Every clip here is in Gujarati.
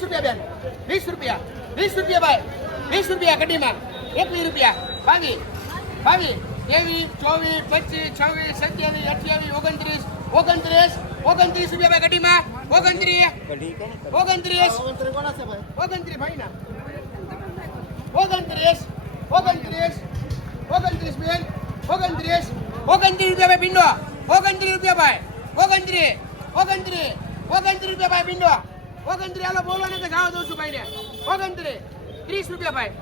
રૂપિયા બેન 20 રૂપિયા 20 રૂપિયા ભાઈ 20 રૂપિયા કડીમાં 21 રૂપિયા 22 23 24 25 26 27 28 29 30 રૂપિયા ભાઈ કડીમાં 29 ભાઈ ના 29 બેન 29 રૂપિયા ભાઈ પિંડો 29 રૂપિયા ભાઈ 29 રૂપિયા ભાઈ પિંડો 29 હાલો બોલો ને કે જાવ દઉં છું ભાઈ ને 29 30 રૂપિયા ભાઈ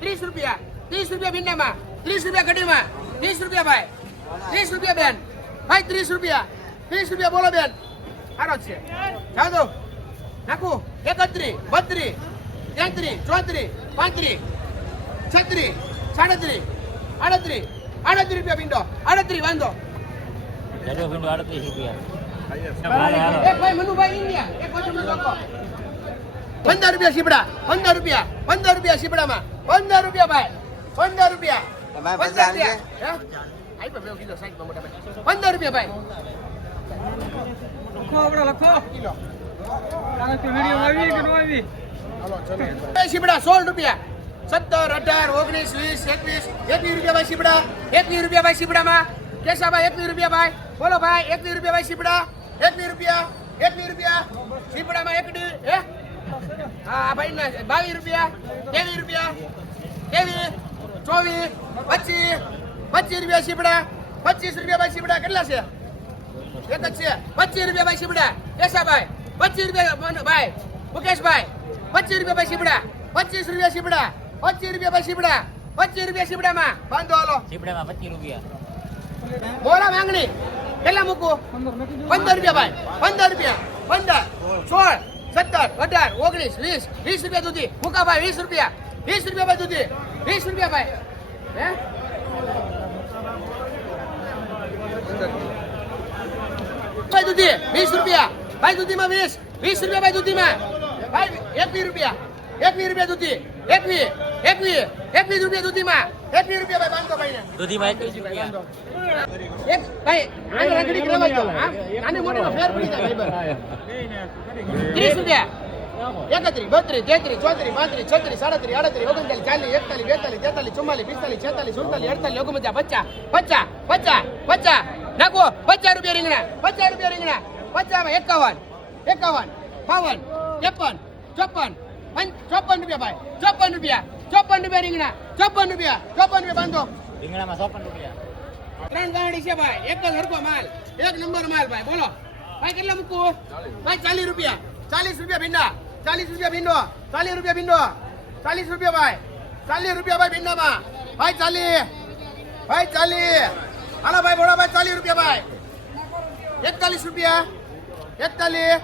30 રૂપિયા 30 રૂપિયા પિંડામાં 30 રૂપિયા કડીમાં 30 રૂપિયા ભાઈ 30 રૂપિયા બેન ભાઈ 30 રૂપિયા બોલો બેન સારો જ છે જાવ દો નાખું 31 32 33 34 35 36 37 38 રૂપિયા પિંડો 38 વાંધો પિંડો 38 રૂપિયા એક ભાઈ મનુભાઈ ઇન્ડિયા એક વચનનો લોકો 15 રૂપિયા સીબડા 15 રૂપિયા સીબડામાં 15 રૂપિયા ભાઈ 15 રૂપિયા તમારે બધા આવી હે આઈ પર 2 કિલો સાઈડ માં મોટા ભાઈ 15 રૂપિયા ભાઈ લખો કિલો વિડિયો આવી કે નો આવી હાલો ચલો સીબડા 16 રૂપિયા 17 18 19 20 21 રૂપિયા ભાઈ સીબડા 21 રૂપિયા ભાઈ સીબડામાં કેસાભાઈ 21 રૂપિયા ભાઈ બોલો ભાઈ 21 રૂપિયા ભાઈ સીબડા 21 રૂપિયા સીબડામાં એકડી હે હા ભાઈ ના 22 રૂપિયા 23 રૂપિયા 23 24 25 રૂપિયા સીબડા 25 રૂપિયા ભાઈ સીબડા કેટલા છે એક જ છે 25 રૂપિયા ભાઈ સીબડા કેસાભાઈ 25 રૂપિયા ભાઈ મુકેશભાઈ 25 રૂપિયા ભાઈ સીબડા 25 રૂપિયા સીબડા 25 રૂપિયા ભાઈ સીબડા 25 રૂપિયા સીબડામાં બાંધો હાલો સીબડામાં 25 રૂપિયા મોરા માંગણી કેટલા મૂકું 15 રૂપિયા ભાઈ 15 રૂપિયા 15 16 17 18 19 20 રૂપિયા સુધી મૂકા ભાઈ 20 રૂપિયા ભાઈ સુધી 20 રૂપિયા ભાઈ હે ભાઈ સુધી 20 રૂપિયા ભાઈ સુધીમાં 20 રૂપિયા ભાઈ સુધીમાં ભાઈ 21 રૂપિયા સુધી 21 રૂપિયા સુધીમાં 21 રૂપિયા ભાઈ બાંધો ભાઈ ને દૂધીમાં 21 રૂપિયા એક ભાઈ આને રગડી કરવા દો હા આને મોઢામાં ફેર પડી જાય ભાઈ 30 રૂપિયા 31 32 33 34 35 36 37 38 39 40 41 42 43 44 45 46 47 48 49 50 નાખો 50 રૂપિયા રીંગણા 50 માં 51 52 53 54 55 રૂપિયા ભાઈ 54 રૂપિયા રીંગણા 54 રૂપિયા બાંધો રીંગણામાં 54 રૂપિયા 3 ગાડી છે ભાઈ એક જ હરકો માલ એક નંબર માલ ભાઈ બોલો ભાઈ કેટલા મૂકું ભાઈ 40 રૂપિયા ભીંડા 40 રૂપિયા ભીંડો 40 રૂપિયા ભીંડો 40 રૂપિયા ભાઈ 40 રૂપિયા ભાઈ ભીંડામાં ભાઈ 40 હાલો ભાઈ બોલો ભાઈ 40 રૂપિયા ભાઈ 41 રૂપિયા 41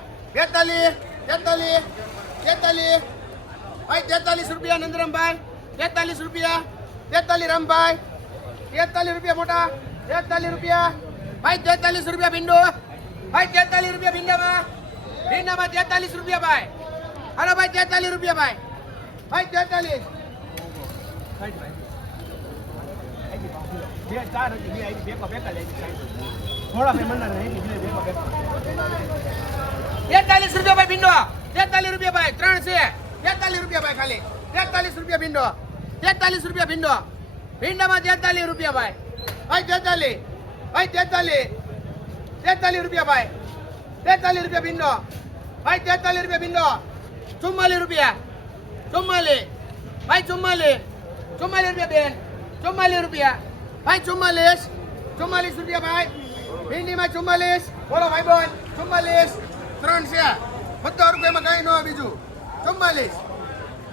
42 43 ભાઈ 43 રૂપિયા નંદરામભાઈ 43 રૂપિયા 43 રામભાઈ 43 રૂપિયા મોટા 43 રૂપિયા ભાઈ 43 રૂપિયા ભીંડો ભાઈ 43 રૂપિયા ભીંડામાં 43 રૂપિયા ભાઈ હાલો ભાઈ 43 રૂપિયા ભાઈ 43 રૂપિયા ભાઈ ભીંડો 43 રૂપિયા ભાઈ 3 છે 43 રૂપિયા ભાઈ ખાલી 43 રૂપિયા ભીંડો 43 રૂપિયા ભીંડો ભીંડામાં 43 રૂપિયા ભાઈ 43 રૂપિયા ભાઈ 43 રૂપિયા ભીંડો ભાઈ 43 રૂપિયા ભીંડો 44 રૂપિયા 44 ભાઈ 44 રૂપિયા બેન 44 રૂપિયા ભાઈ 44 રૂપિયા ભાઈ ભીંડીમાં 44 બોલો ભાઈ બોલ 44 3 છે 17 રૂપિયામાં કઈ ન હોય બીજું 44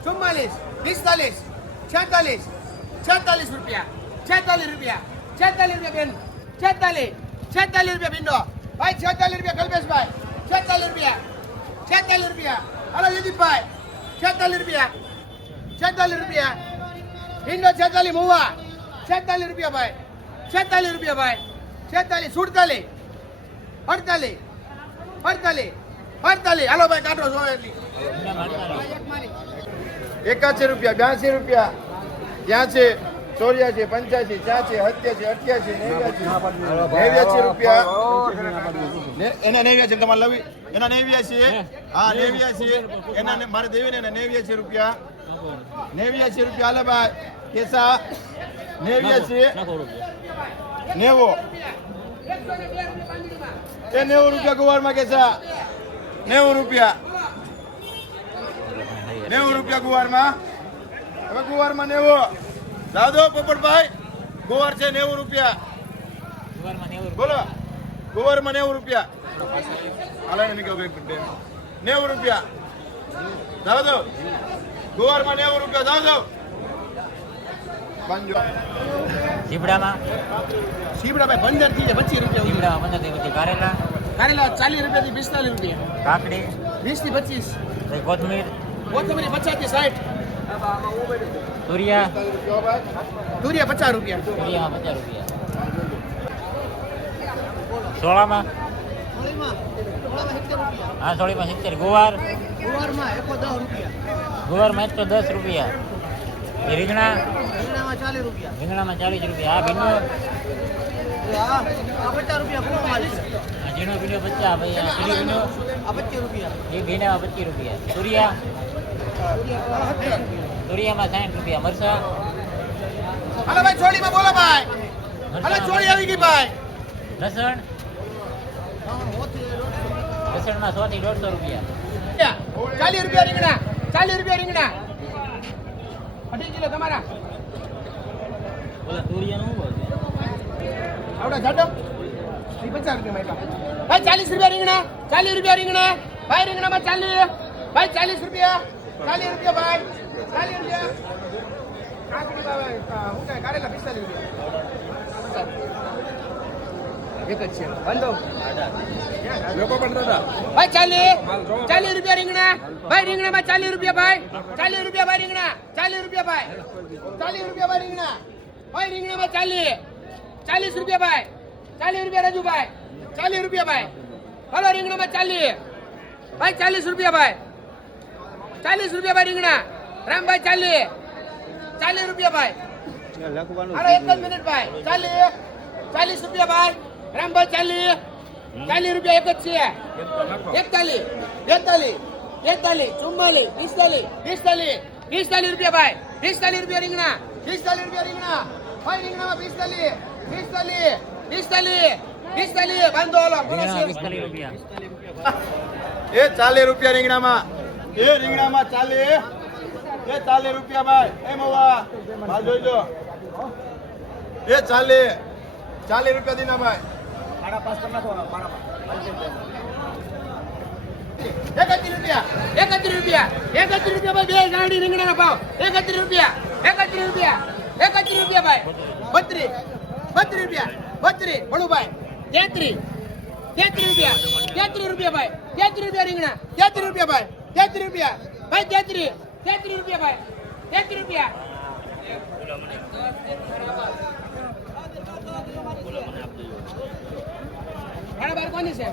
45 46 રૂપિયા 46 રૂપિયા બેન 46 રૂપિયા ભીંડો ભાઈ 46 રૂપિયા કલ્પેશભાઈ 46 રૂપિયા હાલો જયદીપભાઈ 46 રૂપિયા ભીંડો 46 મુવા 46 રૂપિયા ભાઈ 46 રૂપિયા ભાઈ 46 47 48 હાલો ભાઈ કાઢો છો એટલી 81 રૂપિયા 82 રૂપિયા 83 84, 85, 86, 87, 88, 89 રૂપિયા. એના 89 તમારે લવી એના 89 હા 89 એના મારે દેવી ને 89 રૂપિયા 89 રૂપિયા હાલે ભાઈ કેસા 89 90 એ 90 રૂપિયા ગુવારમાં કેસા 90 રૂપિયા 90 રૂપિયા ગુવારમાં હવે ગુવારમાં 90 જાવ દો પોપટભાઈ ગુવાર છે 90 રૂપિયા બોલો ગુવારમાં 90 રૂપિયા હાલો એને કહો 90 રૂપિયા જાવ દો ગુવારમાં 90 રૂપિયા જાવ દો પાંજો સીબડામાં સીબડા ભાઈ 15 થી 25 રૂપિયા સીબડામાં 15 થી 25 કારેલા કારેલા 40 રૂપિયા થી 45 રૂપિયા કાકડી 20 થી 25 પછી કોથમીર કોથમરી 50 થી 60 તુરિયા તુરિયા 50 રૂપિયા તુરિયામાં 50 રૂપિયા સોળામાં હા સોળીમાં 70 ગુવાર ગુવારમાં 110 રૂપિયા ગુવારમાં 110 રૂપિયા એ રીંગણા રીંગણામાં 40 રૂપિયા રીંગણામાં 40 રૂપિયા આ ભીંડો આ 50 રૂપિયા પૂરો માલ છે આ ઝીણો ભીંડો 50 ભાઈ આ સીડી ભીંડો આ 25 રૂપિયા એ ભીંડામાં 25 રૂપિયા તુરિયા તુરિયામાં 60 રૂપિયા મરસા હાલો ભાઈ ચોળીમાં બોલો ભાઈ હાલો ચોળી આવી ગઈ ભાઈ લસણ લસણમાં 100 થી 150 રૂપિયા 40 રૂપિયા રીંગણા 40 રૂપિયા રીંગણા 18 કિલો તમારા બોલા તુરિયાનું શું ભાવ આવડા જાડો 50 રૂપિયા ભાઈ 40 રૂપિયા રીંગણા 40 રૂપિયા રીંગણા ભાઈ રીંગણામાં 40 ભાઈ 40 રૂપિયા 40 રૂપિયા ભાઈ 40 રૂપિયા કાકડી ભાઈ હું કાય કારેલા 45 રૂપિયા એક જ છે બંધો લોકો પણ દાદા ભાઈ 40 રૂપિયા રીંગણા ભાઈ રીંગણામાં 40 રૂપિયા ભાઈ 40 રૂપિયા ભાઈ રીંગણા 40 રૂપિયા ભાઈ 40 રૂપિયા ભાઈ રીંગણા ભાઈ રીંગણામાં 40 રૂપિયા ભાઈ 40 રૂપિયા રાજુભાઈ 40 રૂપિયા ભાઈ હલો રીંગણામાં 40 ભાઈ 40 રૂપિયા ભાઈ 40 રૂપિયા ભાઈ રીંગણા રામભાઈ 40 રૂપિયા ભાઈ હાલો એક જ મિનિટ ભાઈ 40 રૂપિયા ભાઈ રામભાઈ 40 રૂપિયા એક જ છે 41 42 43 44 45 રૂપિયા ભાઈ 45 રૂપિયા રીંગણા 45 રૂપિયા રીંગણા ભાઈ રીંગણામાં 45 બાંધો હાલો બોલો રીંગણા શેર. 45 રૂપિયા એ 40 રૂપિયા રીંગણામાં એ રીંગણામાં 40 એ 40 રૂપિયા ભાઈ એ મોવા માલ જોઈજો એ 40 રૂપિયા દીના ભાઈ 31 રૂપિયા ભાઈ બે ગાડી રીંગણાના ભાવ 31 રૂપિયા ભાઈ 32 રૂપિયા ભણુભાઈ 33 રૂપિયા ભાઈ 33 રૂપિયા રીંગણા 33 રૂપિયા ભાઈ 33 રૂપિયા ભાઈ 33 રૂપિયા ભાઈ 33 રૂપિયા ભાડા બાર કોની છે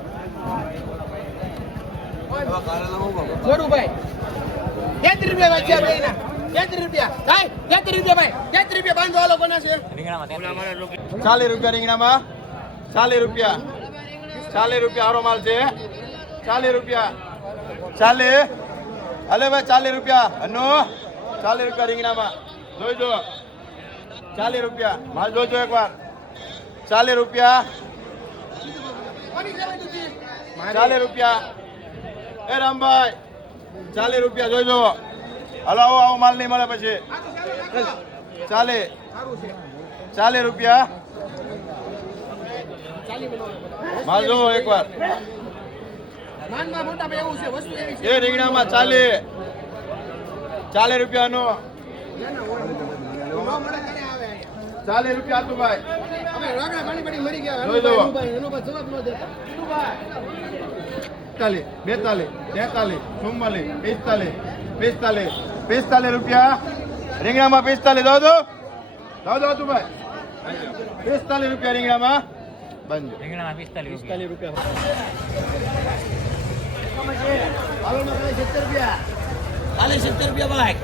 જોડુભાઈ 33 રૂપિયા ભાઈ છે બેયના 33 રૂપિયા ભાઈ 33 રૂપિયા ભાઈ 33 રૂપિયા બાંધો હાલો કોના છે રીંગણામાં 33 40 રૂપિયા રીંગણામાં 40 રૂપિયા 40 રૂપિયા હારો માલ છે 40 રૂપિયા 40 અલે ભાઈ 40 રૂપિયા અનો 40 રૂપિયા રીંગણામાં જોઈજો 40 રૂપિયા માલ જોઈજો એકવાર 40 રૂપિયા કોની છે ભાઈ દૂધી 40 રૂપિયા એ રામભાઈ 40 રૂપિયા જોઈજો હલો આવો માલ નહીં મળે પછી 40 સારું છે 40 રૂપિયા માલ જોવો એકવાર નાનમાં મોટા ભાઈ એવું છે વસ્તુ એવી છે એ રીંગણામાં 40 રૂપિયાનો ન મળે ત્યારે આવે અહીંયા 40 રૂપિયા હતું ભાઈ અમે રાગડા પાણી પડી મરી ગયા જોઈ લો. એનો ભાઈ જવાબ ન દેતા બેતાલીસ 43 44 45 રૂપિયા રીંગણામાં 45 દો તું ભાઈ 45 રૂપિયા રીંગણામાં બંધ રીંગણામાં 45 રૂપિયા હાલો ને ભાઈ 70 રૂપિયા હાલે 70 રૂપિયા ભાઈ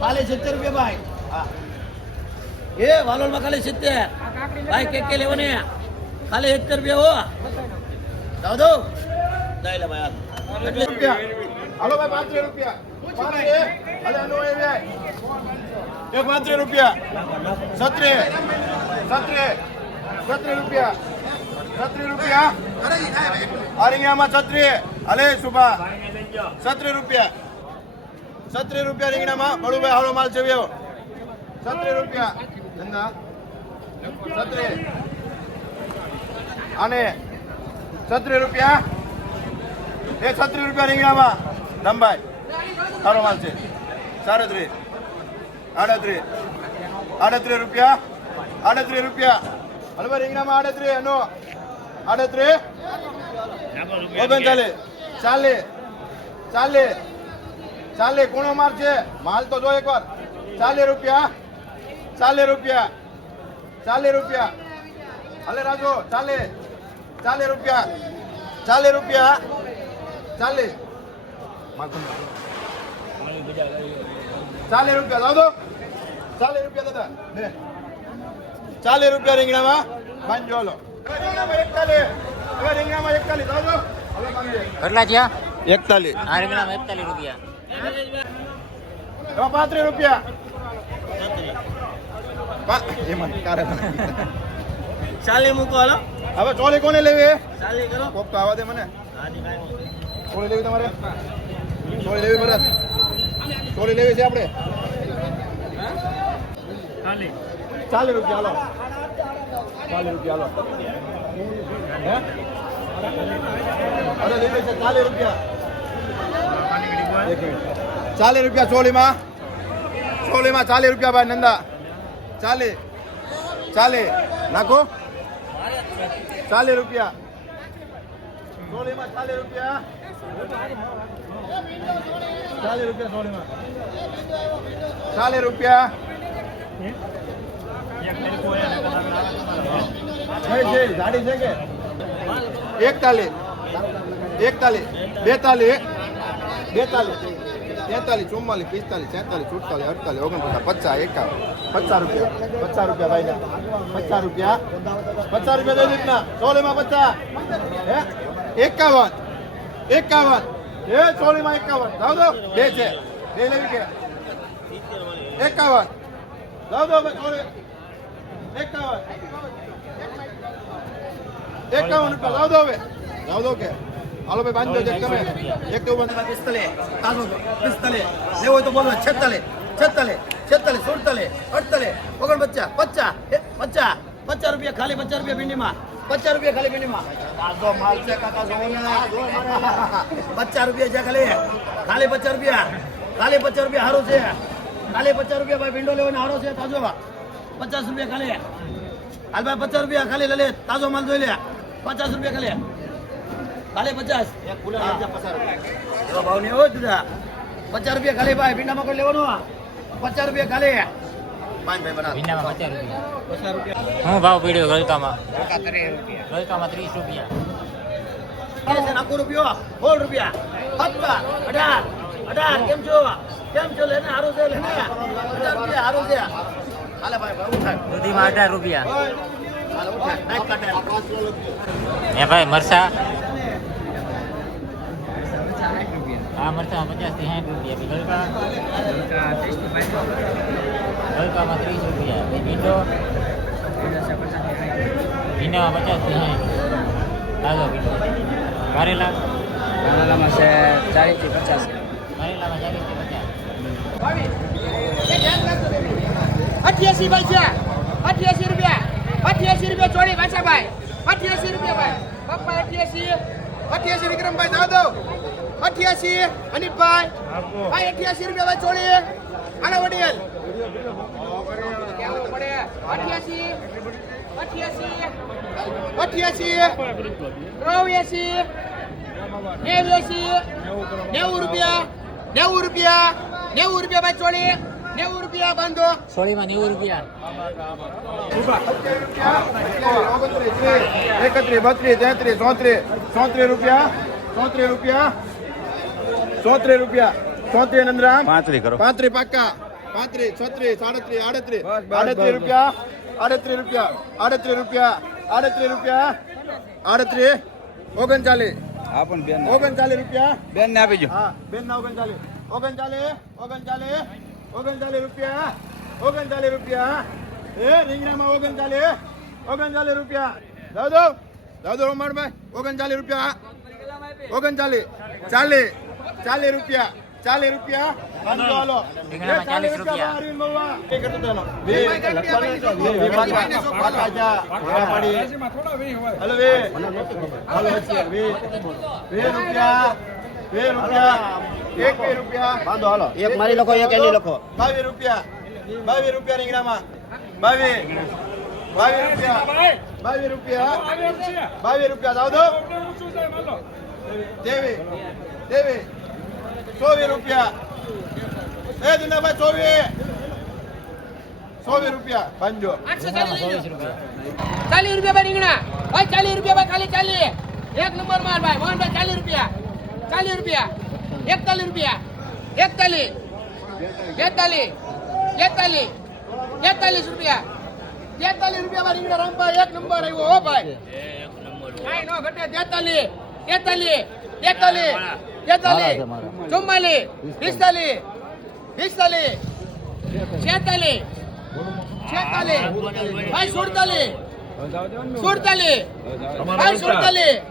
હાલે 70 રૂપિયા ભાઈ હા એ વાલોલમાં ખાલી 70 ભાઈ કે લેવાને ખાલી 70 રૂપિયા હો દાવ દો લઈ લે ભાઈ રૂપિયા હાલો ભાઈ 35 રૂપિયા 35 હાલે નો એ જાય એ 35 રૂપિયા 36 રૂપિયા 36 રૂપિયા આ રીંગણામાં 36 હાલે સુભા 36 રૂપિયા 36 રૂપિયા રીંગણામાં બળુભાઈ હાલો માલ છે વેવો 36 રૂપિયા ધંધા 36 આને 36 રૂપિયા એ 36 રૂપિયા રીંગણામાં રમભાઈ સારો માલ છે 37 38 રૂપિયા 38 રૂપિયા હલવા રીંગણામાં 38 નો 38 ચાલે કોનો માર છે માલ તો જો એકવાર 40 રૂપિયા 40 રૂપિયા હલે રાજો 40 રૂપિયા 40 રૂપિયા 40 રૂપિયા લાવ દો 40 રૂપિયા દાદા લે 40 રૂપિયા રીંગણામાં બાંધજો લો રીંગણામાં 41 લાવ દો કેટલા થયા 41 આ રીંગણામાં 41 રૂપિયા 35 રૂપિયા એમાં કારે ચાલી મૂકો હાલો હવે ચોલી કોને લેવી ચાલી કરો કોક તો આવા દે મને હાજી ભાઈ ચોલી લેવી તમારે ચોલી લેવી ભરત ચોલી લેવી છે આપણે 40 રૂપિયા હાલો 40 રૂપિયા હાલો હે અરે લેવી છે 40 રૂપિયા 40 રૂપિયા ચોલીમાં 40 રૂપિયા ભાઈ નંદા 40 નાખો 40 રૂપિયા ચોલીમાં 40 રૂપિયા 40 રૂપિયા ચોલીમાં 40 રૂપિયા ગાડી છે કે 41 42 43 44 45 46 47 48 49 50 51 50 ભાઈ 50 રૂપિયા 50 રૂપિયા દઈ દીધના ચોલીમાં 50 હે 51 એ ચોલીમાં 51 જાવ દો બે છે બે લેવી કે 51 જાવ દો ભાઈ ચોલી 51 રૂપિયા જાવ દો હવે જાવ દો કે હાલો ભાઈ બાંધો ચેક તમે એક તો બંધ 45 તાજો 45 લેવો હોય તો બોલો 46 47 49 રૂપિયા ખાલી 50 રૂપિયા ભીંડીમાં 50 રૂપિયા ખાલી ભીંડીમાં તાજો માલ છે કાકા જોના 50 રૂપિયા છે ખાલી 50 રૂપિયા ખાલી 50 રૂપિયા હારો છે ખાલી 50 રૂપિયા ભાઈ ભીંડો લેવાનો હારો છે તાજો 50 રૂપિયા ખાલી હાલ ભાઈ 50 રૂપિયા ખાલી લલે તાજો માલ જોઈ લે 50 રૂપિયા ખાલી ખાલી 50 એક કુલર લેજે 50 રૂપિયા એવો ભાવ ને હો જુદા 50 રૂપિયા ખાલી ભાઈ ભીંડામાં કોઈ લેવાનો 50 રૂપિયા ખાલી પાંચ ભાઈ બના ભીંડામાં 50 રૂપિયા હું ભાવ પડ્યો ગલકામાં 30 રૂપિયા નાખો રૂપિયો 16 રૂપિયા 17 18 કેમ છો લેને હારું છે લેને 18 રૂપિયા હારું છે હાલે ભાઈ ઉઠાય દૂધીમાં 18 રૂપિયા હાલે ઉઠાય નાખ કાટે હે ભાઈ મરસા આ મરસા 50 થી 60 રૂપિયા ગલકામાં 30 રૂપિયા ભીંડો ભીંડામાં 50 થી 60 તાજો ભીંડો કારેલામાં છે 40 થી 50 કારેલામાં 40 થી 88 ભાઈ છે 88 રૂપિયા ચોડી પાછા ભાઈ 88 રૂપિયા ભાઈ પપ્પા 88 વિક્રમભાઈ દાદવ 88 અનિતભાઈ ભાઈ 88 રૂપિયા ભાઈ ચોડી આના વડીલ 90 રૂપિયા ભાઈ ચોડી 90 રૂપિયા બાંધો સોળીમાં 90 રૂપિયા 31 32 33 34 રૂપિયા 34 નંદરામ 35 કરો 35 પાકા 35 36 37 38 રૂપિયા 38 રૂપિયા 38 રૂપિયા 38 રૂપિયા 38 39 39 રૂપિયા બેન ને આપી જો હા બેન ના 39 રૂપિયા 39 રૂપિયા એ રીંગણામાં 39 રૂપિયા દાદો રમાડભાઈ 39 રૂપિયા 39 40 રૂપિયા 40 રૂપિયા પાંચસો હાલો રીંગણામાં 40 રૂપિયા. અરવિંદ બઉઆ એ કરતો હતો બે હલો વે હલો રૂપિયા 2 રૂપિયા બાંધો હાલો એક મારી લખો એક એની લખો 22 રૂપિયા રીંગણામાં 22 રૂપિયા દાદો દેવી 24 રૂપિયા એ દિનાભાઈ 24 રૂપિયા પાંજો 40 રૂપિયા ભાઈ રીંગણા ભાઈ 40 રૂપિયા ભાઈ ખાલી 40 એક નંબર માર ભાઈ મોહનભાઈ 40 રૂપિયા 41 રૂપિયા 41 રૂપિયા 43 રૂપિયા ભાઈ રીંગણા રામભાઈ એક નંબર આવ્યો હો ભાઈ કાઈ નો ઘટે 43 44 45 46 ભાઈ 47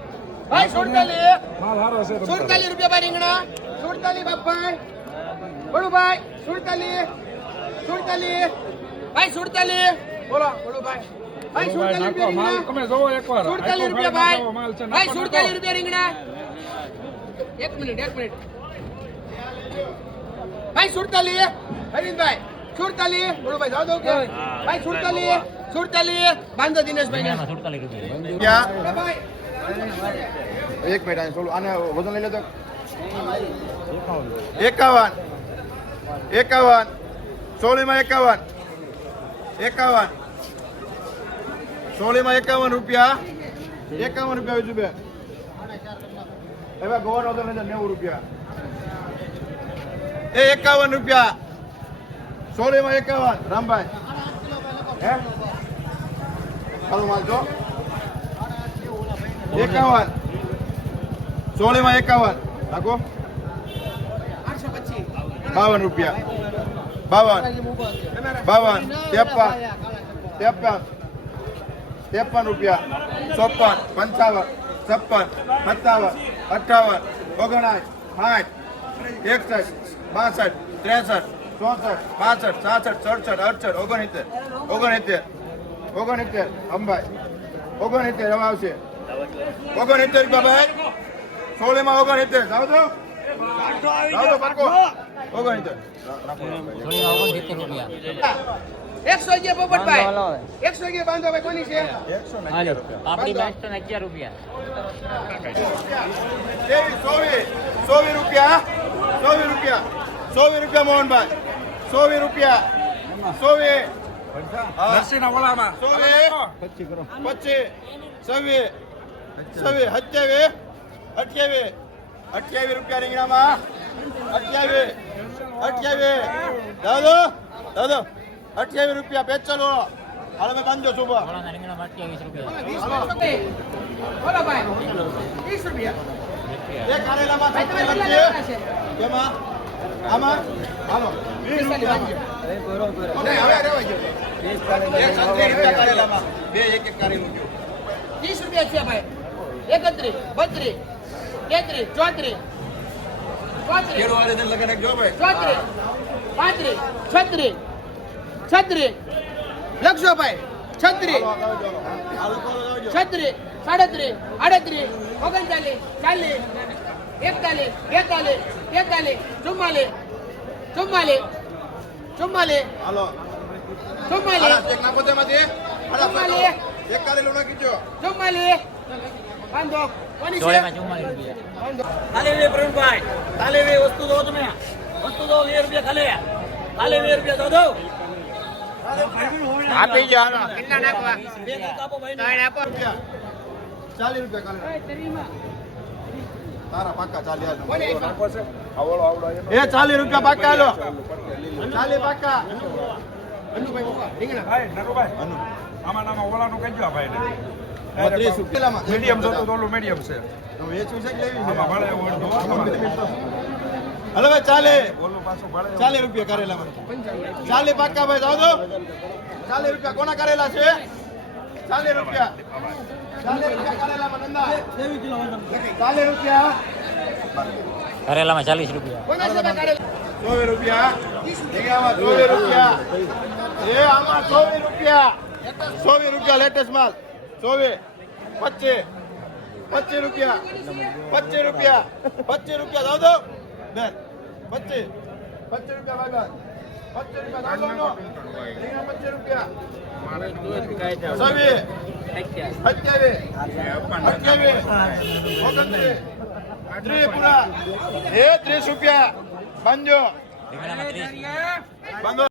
ભાઈ 47 રૂપિયા ભાઈ રીંગણા 47 બાપભાઈ બોલુભાઈ 47 ભાઈ 47 બોલો બોલુભાઈ ભાઈ 47 રૂપિયા રીંગણા તમે જોવો એકવાર 47 રૂપિયા ભાઈ 47 રૂપિયા રીંગણા એક મિનિટ ભાઈ 47 અરવિંદભાઈ 47 બોલુભાઈ જાવ દો કે ભાઈ 47 બાંધો દિનેશભાઈ ને રીંગણામાં 47 રૂપિયા. ભાઈ એક મિનિટ થોડું આને વજન લઈ લેતો 51 સોળીમાં 51 રૂપિયા 51 રૂપિયા બીજું બે હવે ગોવાનો વજન લઈ લો 90 રૂપિયા એ 51 રૂપિયા સોળીમાં 51 રામભાઈ હે ચાલુ માલ જો 51 સોળીમાં 51 રાખો 52 રૂપિયા 52 53 રૂપિયા 54 55 56 57 58 59 60 61 62 63 64 65 66 67 68 69 અંબાઈ 69 રવા આવશે 69 રૂપિયા ભાઈ સોળીમાં 69 જાવ તો પાકો 69 થોડીમાં 69 રૂપિયા. 100 જે પોપટભાઈ 100 જે બાંધો ભાઈ કોની છે આપણી બેસ્ટ 11 રૂપિયા. 24 રૂપિયા 24 રૂપિયા મોહનભાઈ 24 રૂપિયા 24 28 રૂપિયા રીંગણામાં 28 રૂપિયા પેચલો હાલો મેં બાંધો સુબહ થોડાના રીંગણામાં 28 રૂપિયા. બોલો ભાઈ 20 રૂપિયા એ કારેલામાં ભાઈ તમે કેટલા છે લેવાના છે કેમાં આમાં હાલો 20 રૂપિયા નહીં, હવે રહેવા ગયો 130 રૂપિયા કારેલામાં બે એક કારેલું ગયો 30 રૂપિયા છે ભાઈ 31 32 33 34 કેળું વાળે તેને લગાડ નાખજો ભાઈ 34 35 36 લખજો ભાઈ 36 36 37 38 39 40 41 42 43 44 44 44 હાલો 44 એક નાખો તેમાંથી ચુમ્માલીસ. એક કારેલું નાખી દો 44 બાંધો કોની છે થોડીમાં 44 રૂપિયા. ખાલી વે પ્રવીણભાઈ ખાલી વે વસ્તુ દો તમે વસ્તુ દો 20 રૂપિયા ખાલી 20 રૂપિયા દો આપી જો કેટલા નાખવા બે આપો ભાઈ ત્રણ આપો 40 રૂપિયા કારેલા તારા પાકા 40 કોને હાલો એ 40 રૂપિયા પાકા લો 40 પાકા આમાં ઓલાનું કહેજો આ ભાઈને 30 રૂપિયા મીડિયમ જોતું તો ઓલું મીડિયમ છે વેચવું છે કે લેવી છે આમાં ભાડે ઓળખો હલો ભાઈ 40 ઓલું પાછું ભાડે 40 રૂપિયા કરેલા 40 પાકા ભાઈ જાવ તો 40 રૂપિયા કોના કરેલા છે 40 રૂપિયા 40 રૂપિયા કરેલા માં નંદા 40 રૂપિયા કરેલામાં 40 રૂપિયા. કોના છે ભાઈ કાઢેલા? 100 રૂપિયા આમાં 100 રૂપિયા એ આમાં 100 રૂપિયા 100 રૂપિયા લેટેસ્ટ માલ 100 25 રૂપિયા 25 રૂપિયા 25 રૂપિયા જાવ તો બેન 25 રૂપિયા ભાઈ 25 રૂપિયા જાવ તો 25 રૂપિયા 30 રૂપિયા બાંધો રીંગણામાં 30. બાંધો